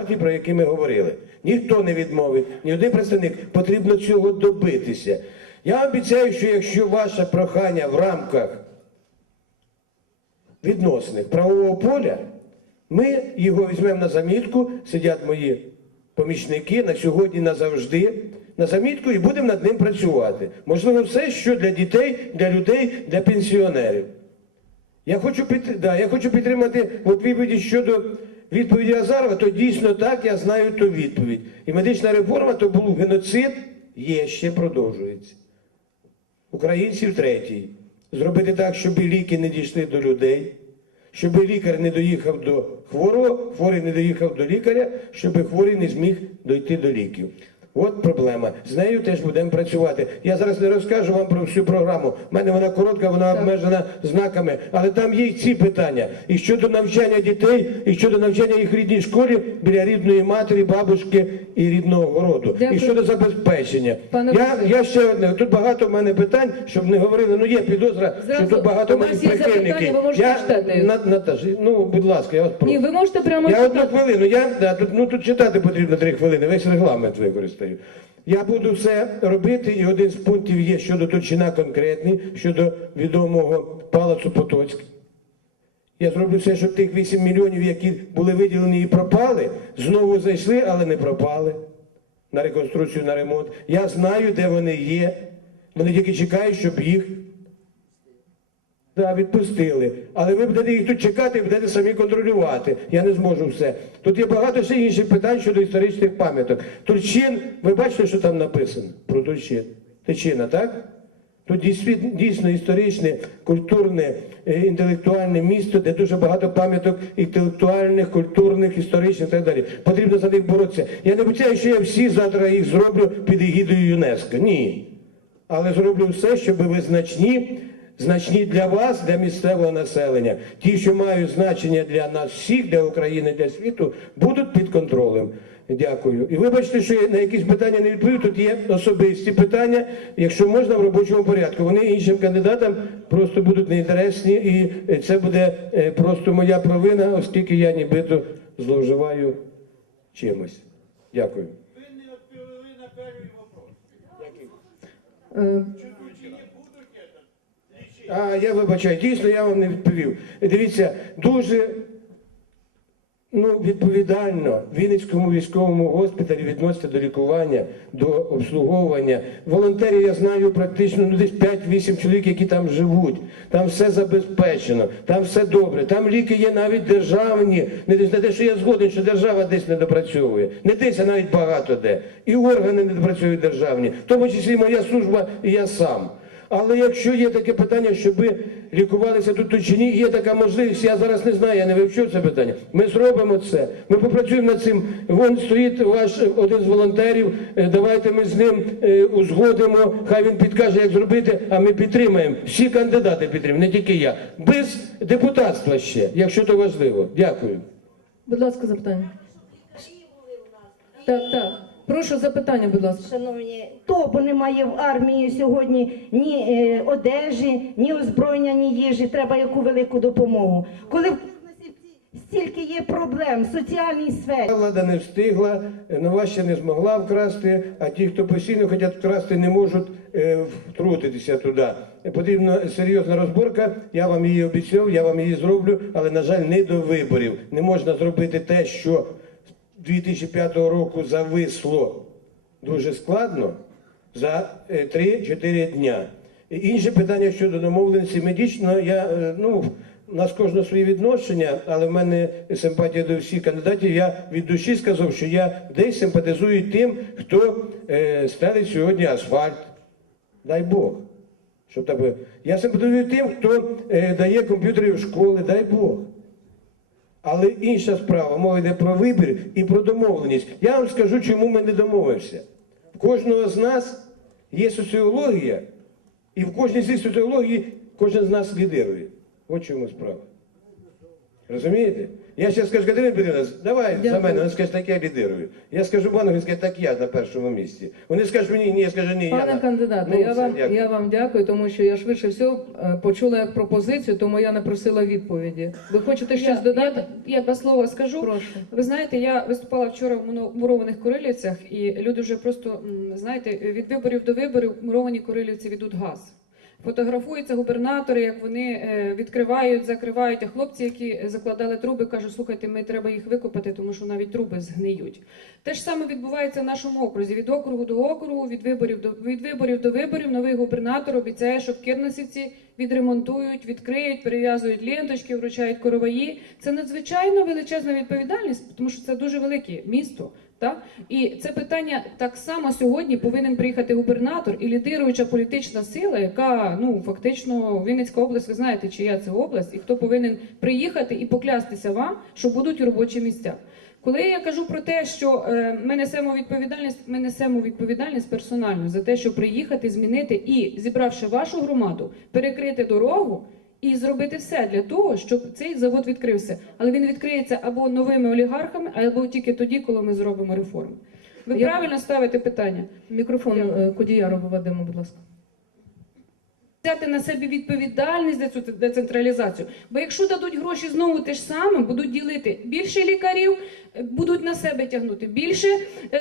партій, про які ми говорили. Ніхто не відмовить, ні один представник. Потрібно цього добитися. Я обіцяю, що якщо ваше прохання в рамках відносних правового поля, ми його візьмемо на замітку, сидять мої помічники на сьогодні назавжди, на замітку і будемо над ним працювати. Можливо, все, що для дітей, для людей, для пенсіонерів. Я хочу, під, да, я хочу підтримати от відповіді щодо відповіді Азарова, то дійсно так, я знаю ту відповідь. І медична реформа то був геноцид, є ще продовжується. Українців третій. Зробити так, щоб ліки не дійшли до людей, щоб лікар не доїхав до хворого, хворий не доїхав до лікаря, щоб хворий не зміг дойти до ліків. От проблема. З нею теж будемо працювати. Я зараз не розкажу вам про всю програму. У мене вона коротка, вона обмежена знаками, але там є й ці питання. І щодо навчання дітей, і щодо навчання їх рідній школі біля рідної матері, бабушки і рідного городу. Дякую. І щодо забезпечення. Пане Я, я ще одне. Тут багато в мене питань, щоб не говорили. Ну є підозра, Зразу, що тут багато моїх прихильників. я. На, Наташ, ну будь ласка, я вас прошу. Ні, ви можете прямо Я одну хвилину, я да, тут, ну тут читати потрібно три хвилини, весь регламент використаю. Я буду все робити, і один з пунктів є щодо Турчина конкретний, щодо відомого палацу Потоцьк. Я зроблю все, щоб тих 8 мільйонів, які були виділені і пропали, знову зайшли, але не пропали на реконструкцію, на ремонт. Я знаю, де вони є. Вони тільки чекають, щоб їх Да, відпустили. Але ви будете їх тут чекати і будете самі контролювати. Я не зможу все. Тут є багато ще інших питань щодо історичних пам'яток. Турчин, ви бачите, що там написано про Турчин? Тичина, так? Тут дійсно, історичне, культурне, е, інтелектуальне місто, де дуже багато пам'яток інтелектуальних, культурних, історичних і так далі. Потрібно за них боротися. Я не обіцяю, що я всі завтра їх зроблю під егідою ЮНЕСКО. Ні. Але зроблю все, щоб визначні, значні для вас, для місцевого населення, ті, що мають значення для нас всіх, для України, для світу, будуть під контролем. Дякую. І вибачте, що я на якісь питання не відповів. Тут є особисті питання, якщо можна, в робочому порядку. Вони іншим кандидатам просто будуть неінтересні, і е, це буде е, просто моя провина, оскільки я нібито зловживаю чимось. Дякую. Ви не відповіли на перший вопрос. А, я вибачаю, дійсно я вам не відповів. Дивіться, дуже ну, відповідально Вінницькому військовому госпіталі відносяться до лікування, до обслуговування. Волонтерів я знаю практично ну, десь 5-8 чоловік, які там живуть. Там все забезпечено, там все добре. Там ліки є навіть державні. Не десь не те, що я згоден, що держава десь не допрацьовує. Не десь, а навіть багато де. І органи не допрацюють державні, в тому числі моя служба, і я сам. Але якщо є таке питання, щоб ви лікувалися тут тут чи ні, є така можливість, я зараз не знаю, я не вивчив це питання. Ми зробимо це. Ми попрацюємо над цим. Вон стоїть ваш е, один з волонтерів. Е, Давайте ми з ним е, узгодимо. Хай він підкаже, як зробити, а ми підтримаємо. Всі кандидати підтримуємо, не тільки я. Без депутатства ще, якщо то важливо. Дякую. будь ласка, запитання. Так, так. Прошу запитання, будь ласка. Шановні, то бо немає в армії сьогодні ні е, одежі, ні озброєння, ні їжі. Треба яку велику допомогу. Коли в стільки є проблем в соціальній сфері. Влада не встигла, нова ще не змогла вкрасти, а ті, хто постійно хочуть вкрасти, не можуть е, втрутитися туди. Потрібна серйозна розборка. Я вам її обіцяв, я вам її зроблю, але на жаль, не до виборів. Не можна зробити те, що 2005 року зависло дуже складно за е, 3-4 дня. І Інше питання щодо домовленості медично, я е, ну. У нас кожне своє відношення, але в мене симпатія до всіх кандидатів. Я від душі сказав, що я десь симпатизую тим, хто е, стелить сьогодні асфальт. Дай Бог. Так було. Я симпатизую тим, хто е, дає комп'ютери в школи, дай Бог. Але інша справа, мова йде про вибір і про домовленість. Я вам скажу, чому ми не домовився. В кожного з нас є соціологія, і в кожній зі соціології кожен з нас лідирує. От чому справа. Розумієте? Я зараз скажу, Катерина Петрівна, давай за мене, вони скажуть, так я лідирую. Я скажу банку, він скаже, так я на першому місці. Вони скажуть мені, ні, я скажу, ні, я. Пане на- кандидате, Ну, я, все, вам, дякую. я вам дякую, тому що я швидше всього е, почула як пропозицію, тому я не просила відповіді. Ви хочете щось Я, додати? я, я два слова скажу. Прошу. Ви знаєте, я виступала вчора в мурованих Курилівцях, і люди вже просто знаєте, від виборів до виборів муровані Курилівці ведуть газ. Фотографуються губернатори, як вони е, відкривають, закривають. А хлопці, які закладали труби, кажуть, слухайте, ми треба їх викопати, тому що навіть труби згниють. Те ж саме відбувається в нашому окрузі. Від округу до округу, від виборів до від виборів до виборів. Новий губернатор обіцяє, що в Кирнасівці відремонтують, відкриють, перев'язують ленточки, вручають короваї. Це надзвичайно величезна відповідальність, тому що це дуже велике місто. Так? І це питання так само сьогодні повинен приїхати губернатор і лідируюча політична сила, яка ну фактично Вінницька область, ви знаєте, чия це область, і хто повинен приїхати і поклястися вам, що будуть робочі місця. Коли я кажу про те, що е, ми несемо відповідальність, ми несемо відповідальність персонально за те, щоб приїхати, змінити і зібравши вашу громаду, перекрити дорогу і зробити все для того, щоб цей завод відкрився. Але він відкриється або новими олігархами, або тільки тоді, коли ми зробимо реформи. Ви Я- правильно ставите питання. Мікрофон е, Кудіярову Вадиму, будь ласка. Взяти на себе відповідальність за цю децентралізацію. Бо якщо дадуть гроші знову те ж саме, будуть ділити більше лікарів, будуть на себе тягнути, більше е,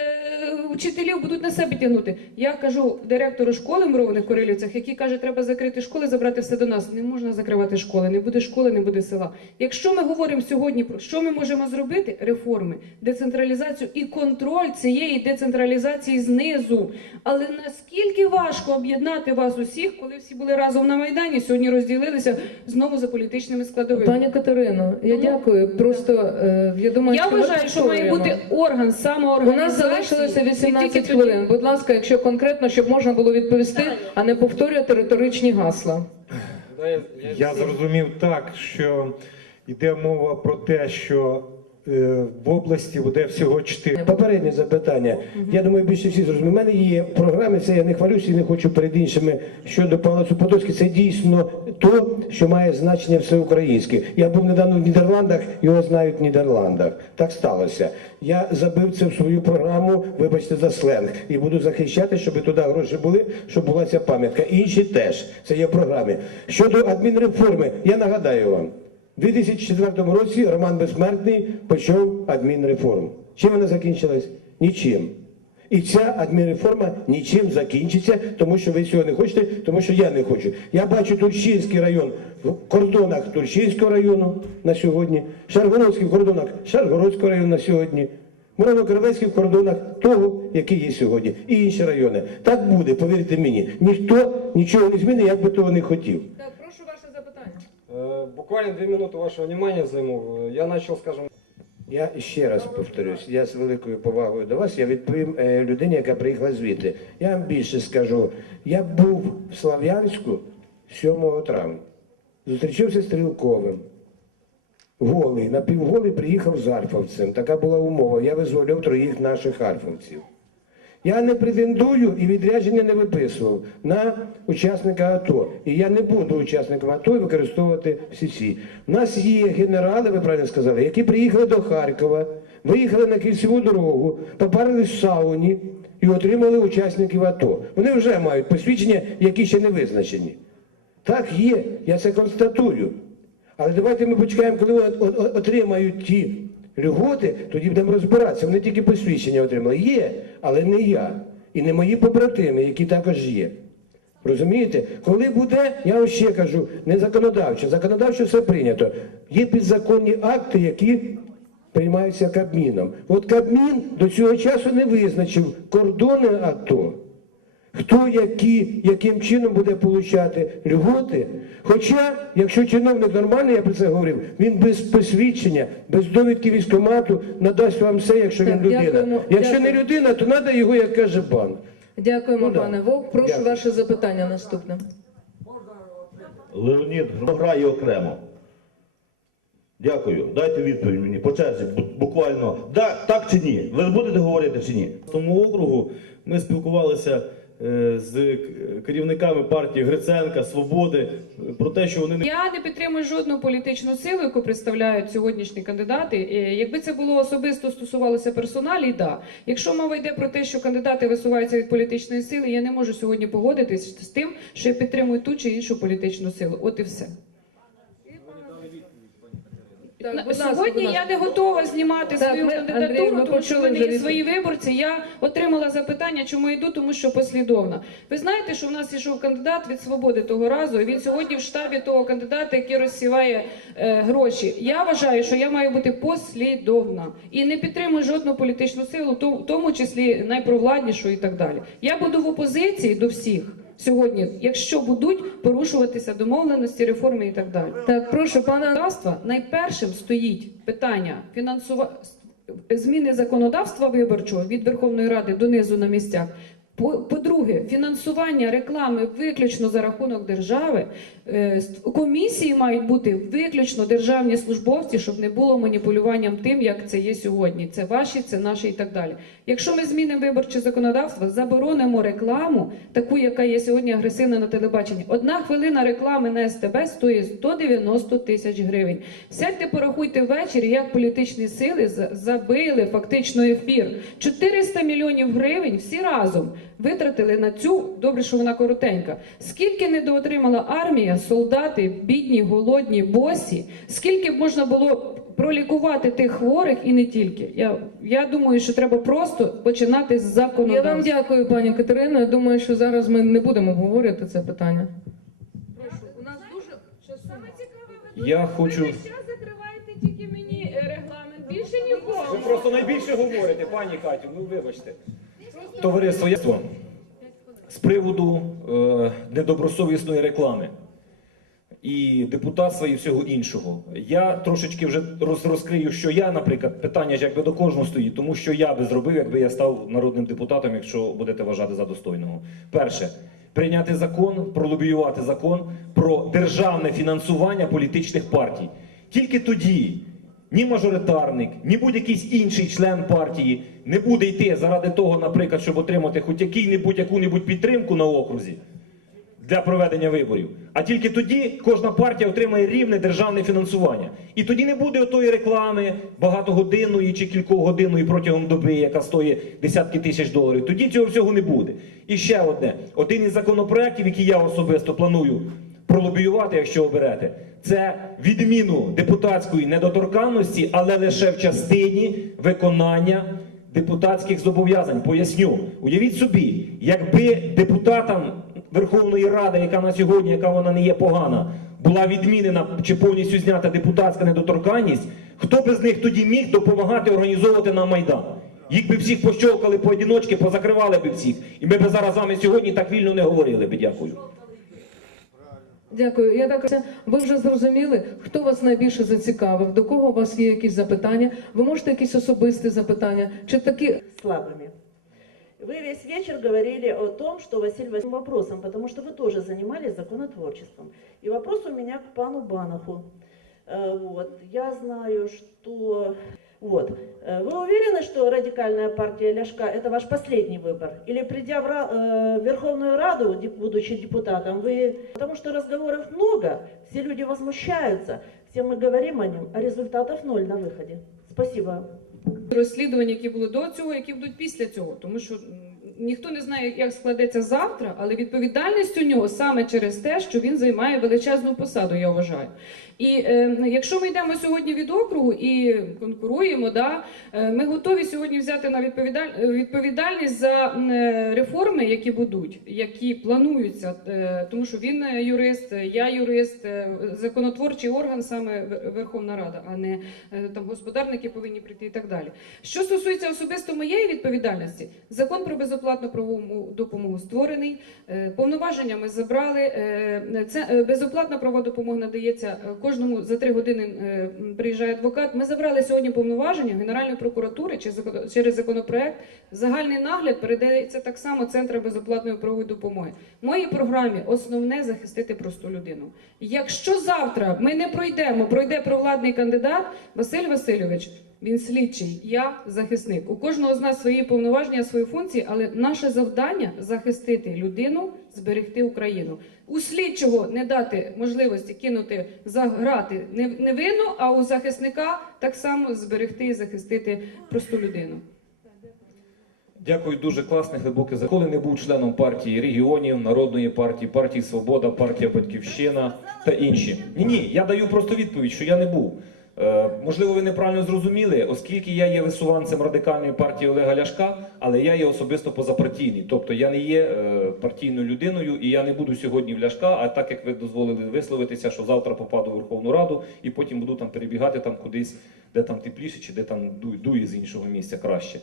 вчителів будуть на себе тягнути. Я кажу директору школи в Мированих Корилівцях, який каже, треба закрити школи, забрати все до нас. Не можна закривати школи, не буде школи, не буде села. Якщо ми говоримо сьогодні про що ми можемо зробити, реформи, децентралізацію і контроль цієї децентралізації знизу. Але наскільки важко об'єднати вас усіх, коли всі були разом на майдані, сьогодні розділилися знову за політичними складовими. Пані Катерино, я Тому- дякую. Просто е, я думаю, Я що ми вважаю, що має бути орган У нас залишилося і 18 тільки хвилин. Будь ласка, якщо конкретно, щоб можна було відповісти, а не повторювати риторичні гасла. Я зрозумів так, що йде мова про те, що в області буде всього 4 Попереднє запитання. Я думаю, більше всі зрозуміли. У мене є програми, це я не хвалюся і не хочу перед іншими щодо Палацу Подольський. Це дійсно то, що має значення всеукраїнське. Я був недавно в Нідерландах, його знають в Нідерландах. Так сталося. Я забив це в свою програму, вибачте за сленг, і буду захищати, щоб туди гроші були, щоб була ця пам'ятка. Інші теж. Це є в програмі. Щодо адмінреформи, я нагадаю вам. У 2004 році Роман Безсмертний почав адмінреформу. Чим вона закінчилась? Нічим. І ця адмінреформа нічим закінчиться, тому що ви цього не хочете, тому що я не хочу. Я бачу Турчинський район в кордонах Турчинського району на сьогодні, Шаргородський в кордонах Шаргородського району на сьогодні, Мурано-Кривецький в кордонах того, який є сьогодні, і інші райони. Так буде, повірте мені. Ніхто нічого не змінить, як би того не хотів. Так, прошу ваше запитання. Э, Буквально две минуты вашего внимания займу. Э, Я начал, скажем, Я ще раз повторюсь, я з великою повагою до вас, я відповім е, людині, яка приїхала звідти. Я вам більше скажу. Я був в Слав'янську 7 травня. Зустрічався з Стрілковим. Голий, напівголий приїхав з арфовцем. Така була умова. Я визволив троїх наших арфовців. Я не претендую і відрядження не виписував на учасника АТО. І я не буду учасником АТО і використовувати всі ці. У нас є генерали, ви правильно сказали, які приїхали до Харкова, виїхали на кільцеву дорогу, попарились в сауні і отримали учасників АТО. Вони вже мають посвідчення, які ще не визначені. Так є, я це констатую. Але давайте ми почекаємо, коли вони от- от- отримають ті льготи, тоді будемо розбиратися. Вони тільки посвідчення отримали. Є, але не я. І не мої побратими, які також є. Розумієте? Коли буде, я вам ще кажу, не законодавчо. Законодавчо все прийнято. Є підзаконні акти, які приймаються Кабміном. От Кабмін до цього часу не визначив кордони АТО. Хто які, яким чином буде получати льготи. Хоча, якщо чиновник нормальний, я про це говорив, він без посвідчення, без довідки військкомату надасть вам все, якщо Так, він людина. дякуємо, Якщо дякую. не людина, то треба його, як каже пан. Дякуємо, Ну, да. пане Вовк. Прошу Дякую. ваше запитання наступне. Леонід грає окремо. Дякую. Дайте відповідь мені по черзі, буквально. Да, так чи ні? Ви будете говорити чи ні? тому округу ми спілкувалися з керівниками партії Гриценка, Свободи е, про те, що вони не Я не підтримую жодну політичну силу, яку представляють сьогоднішні кандидати. Е, Якби це було особисто стосувалося персоналі, да. Якщо мова йде про те, що кандидати висуваються від політичної сили, я не можу сьогодні погодитись з тим, що я підтримую ту чи іншу політичну силу. От і все. Так, будь ласка, Сьогодні будь ласка. я не готова знімати Так, свою ми- кандидатуру, Андрій, ми тому що почули вони вже є від- свої виборці. Я отримала запитання, чому йду, тому що послідовно. Ви знаєте, що в нас ішов кандидат від свободи того разу. і Він сьогодні в штабі того кандидата, який розсіває е, гроші. Я вважаю, що я маю бути послідовна і не підтримую жодну політичну силу, то- в тому числі найпровладнішу і так далі. Я буду в опозиції до всіх. Сьогодні, якщо будуть порушуватися домовленості, реформи і так далі, Так, прошу, пане законодавства найпершим стоїть питання фінансування зміни законодавства виборчого від Верховної Ради донизу на місцях. По- По-друге, фінансування реклами виключно за рахунок держави. Е, Комісії мають бути виключно державні службовці, щоб не було маніпулюванням тим, як це є сьогодні. Це ваші, це наші і так далі. Якщо ми змінимо виборче законодавство, заборонимо рекламу, таку, яка є сьогодні агресивна на телебаченні. Одна хвилина реклами на СТБ стоїть 190 тисяч гривень. Сядьте, порахуйте ввечері, як політичні сили за- забили фактично ефір. 400 мільйонів гривень всі разом витратили на цю, добре, що вона коротенька. Скільки недоотримала армія, солдати, бідні, голодні, босі, скільки б можна було пролікувати тих хворих і не тільки. Я, я думаю, що треба просто починати з Я вам дякую, пані Катерино. Я думаю, що зараз ми не будемо обговорювати це питання. У нас дуже Я хочу. закриваєте тільки мені регламент, більше нікого. Ви просто найбільше говорите, пані Катю, ну вибачте. Товариство, я з приводу е, недобросовісної реклами і депутатства і всього іншого. Я трошечки вже роз, розкрию, що я, наприклад, питання ж якби до кожного стоїть, тому що я би зробив, якби я став народним депутатом, якщо будете вважати за достойного. Перше. Прийняти закон, пролобіювати закон про державне фінансування політичних партій. Тільки тоді ні мажоритарник, ні будь-який інший член партії не буде йти заради того, наприклад, щоб отримати хоч який-небудь яку-небудь підтримку на окрузі для проведення виборів. А тільки тоді кожна партія отримає рівне державне фінансування. І тоді не буде отої реклами багатогодинної чи кількогодинної протягом доби, яка стоїть десятки тисяч доларів. Тоді цього всього не буде. І ще одне: один із законопроєктів, який я особисто планую пролобіювати, якщо оберете, це відміну депутатської недоторканності, але лише в частині виконання депутатських зобов'язань. Поясню, уявіть собі, якби депутатам Верховної Ради, яка на сьогодні, яка вона не є погана, була відмінена чи повністю знята депутатська недоторканність, хто би з них тоді міг допомагати організовувати нам майдан? Їх би всіх пощолкали поодіночки, позакривали би всіх, і ми б зараз з вами сьогодні так вільно не говорили би. Дякую. Дякую. Я так ви вже зрозуміли, хто вас найбільше зацікавив, до кого у вас є якісь запитання. Ви можете якісь особисті запитання, чи такі слабыми. Вы весь вечер говорили о том, что Василий Васильевич вопросом, потому что вы тоже занимались законотворчеством. И вопрос у меня к пану Банаху. Э, Вот. Я знаю, что... Вот. Э, Вы уверены, что радикальная партия Ляшка – это ваш последний выбор? Или придя в Ра- э, в Верховную Раду, деп- будучи депутатом, вы... Потому что разговоров много, все люди возмущаются, все мы говорим о нем, а результатов ноль на выходе. Спасибо. розслідування, які були до цього, які будуть після цього, тому що м, ніхто не знає, як складеться завтра, але відповідальність у нього саме через те, що він займає величезну посаду, я вважаю. І е, якщо ми йдемо сьогодні від округу і конкуруємо, да, е, ми готові сьогодні взяти на відповідаль... відповідальність за е, реформи, які будуть, які плануються, е, тому що він е, юрист, е, я юрист, е, законотворчий орган саме Верховна Рада, а не е, там господарники повинні прийти і так далі. Що стосується особисто моєї відповідальності, закон про безоплатну правову допомогу створений, е, повноваження ми забрали. е, Це безоплатна правова допомога надається е, кожному за три години е, приїжджає адвокат. Ми забрали сьогодні повноваження Генеральної прокуратури через законопроект. Загальний нагляд передається так само Центру безоплатної правової допомоги. Моїй програмі основне захистити просту людину. Якщо завтра ми не пройдемо, пройде провладний кандидат Василь Васильович. Він слідчий, я захисник. У кожного з нас свої повноваження, свої функції, але наше завдання захистити людину, зберегти Україну. У слідчого не дати можливості кинути заграти невинну, а у захисника так само зберегти і захистити просту людину. Дякую, дуже класне, глибоке за- Коли не був членом партії регіонів, народної партії, партії Свобода, партія Батьківщина та інші. Ні, ні, я даю просто відповідь, що я не був. Е, можливо, ви неправильно зрозуміли, оскільки я є висуванцем радикальної партії Олега Ляшка, але я є особисто позапартійний. Тобто я не є е, партійною людиною, і я не буду сьогодні в Ляшка. А так як ви дозволили висловитися, що завтра попаду в Верховну Раду і потім буду там перебігати там кудись, де там тепліше, чи де там дує, з іншого місця краще.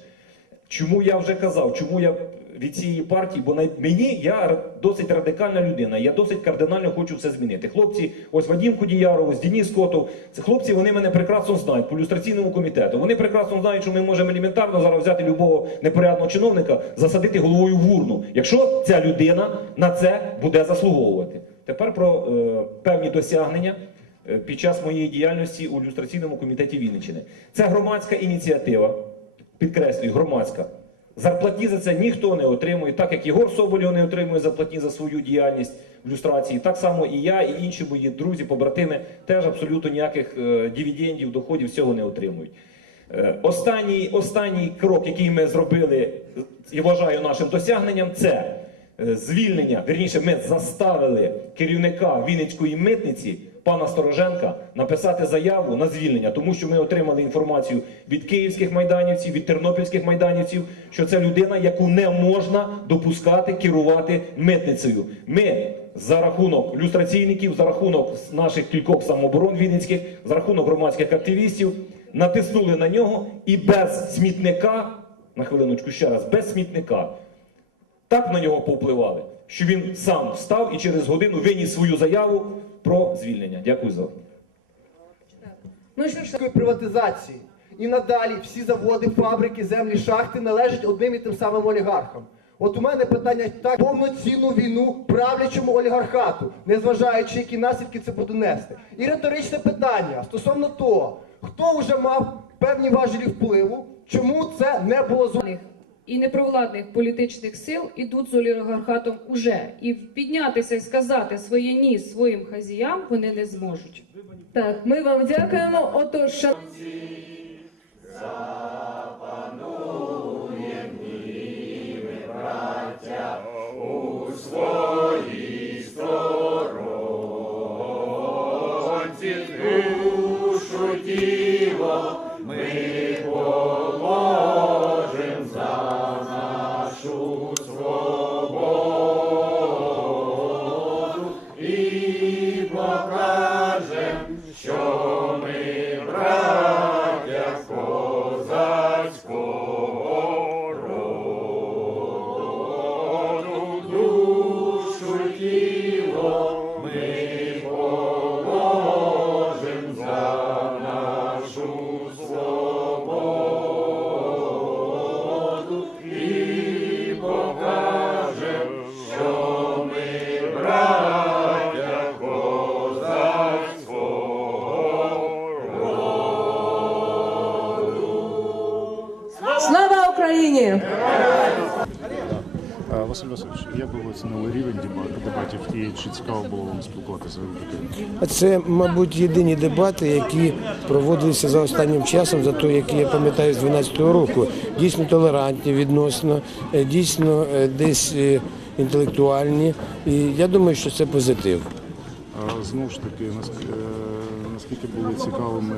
Чому я вже казав, чому я від цієї партії? Бо най- мені я досить радикальна людина. Я досить кардинально хочу все змінити. Хлопці, ось Вадим Кудіяров, ось Денис Котов. Це хлопці, вони мене прекрасно знають по люстраційному комітету. Вони прекрасно знають, що ми можемо елементарно зараз взяти любого непорядного чиновника, засадити головою в урну, якщо ця людина на це буде заслуговувати. Тепер про е, певні досягнення е, під час моєї діяльності у люстраційному комітеті Вінниччини. Це громадська ініціатива підкреслюю, громадська. Зарплатні за це ніхто не отримує, так як Єгор Соболєв не отримує зарплатні за свою діяльність в люстрації, так само і я, і інші мої друзі, побратими теж абсолютно ніяких е, дивідендів, доходів всього не отримують. Е, останній, останній крок, який ми зробили і вважаю нашим досягненням, це е, звільнення. Вірніше, ми заставили керівника Вінницької митниці пана Стороженка написати заяву на звільнення, тому що ми отримали інформацію від київських майданівців, від тернопільських майданівців, що це людина, яку не можна допускати керувати митницею. Ми за рахунок люстраційників, за рахунок наших кількох самооборон вінницьких, за рахунок громадських активістів натиснули на нього і без смітника, на хвилиночку ще раз, без смітника так на нього повпливали, що він сам встав і через годину виніс свою заяву про звільнення. Дякую за увагу. Ну приватизації. І надалі всі заводи, фабрики, землі, шахти належать одним і тим самим олігархам. От у мене питання так повноцінну війну правлячому олігархату, незважаючи, які наслідки це буде нести. І риторичне питання стосовно того, хто вже мав певні важелі впливу, чому це не було зроблено. І непровладних політичних сил ідуть з олігархатом уже. І піднятися і сказати своє ні своїм хазіям вони не зможуть. так, ми вам дякуємо. Отож, шан- Слава Василь Васильович, як би ви оцінили рівень дебатів і чи цікаво було вам спілкуватися з? Це, мабуть, єдині дебати, які проводилися за останнім часом, за те, які я пам'ятаю з 12-го року. Дійсно толерантні відносно, е, дійсно е, десь е, інтелектуальні. І я думаю, що це позитив. Е, Знову ж таки, наск- наскільки були цікавими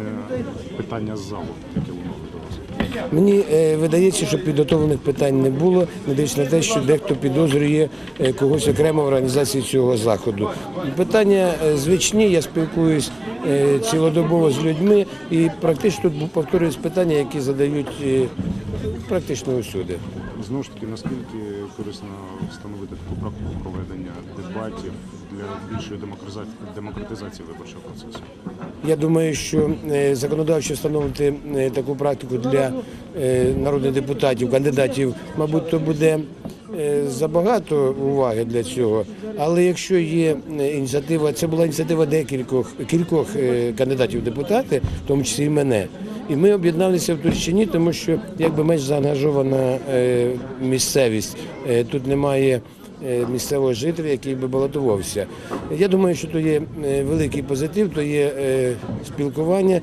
питання з залу, які? Мені е, видається, що підготовлених питань не було, не дивлячись на те, що дехто підозрює е, когось окремо в організації цього заходу. Питання е, звичні, я спілкуюсь цілодобово з людьми і практично тут повторююсь питання, які задають практично усюди. Знову ж таки, наскільки корисно встановити таку практику проведення дебатів для більшої демократизації, виборчого процесу? Я думаю, що е, законодавчо встановити е, таку практику для е, народних депутатів, кандидатів, мабуть, то буде забагато уваги для цього. Але якщо є ініціатива, це була ініціатива декількох кількох кандидатів в депутати, в тому числі і мене. І ми об'єдналися в Турчині, тому що якби менш заангажована е, місцевість. Е, Тут немає е, місцевого жителя, який би балотувався. Я думаю, що то є великий позитив, то є спілкування,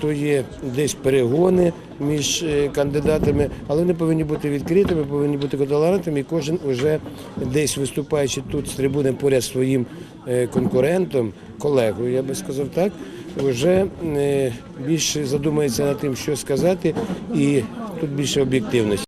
то є десь перегони між кандидатами, але вони повинні бути відкритими, повинні бути толерантними, і кожен уже десь виступаючи тут з трибуни поряд своїм конкурентом, колегою, я би сказав так, вже е, більше задумається над тим, що сказати, і тут більше об'єктивності.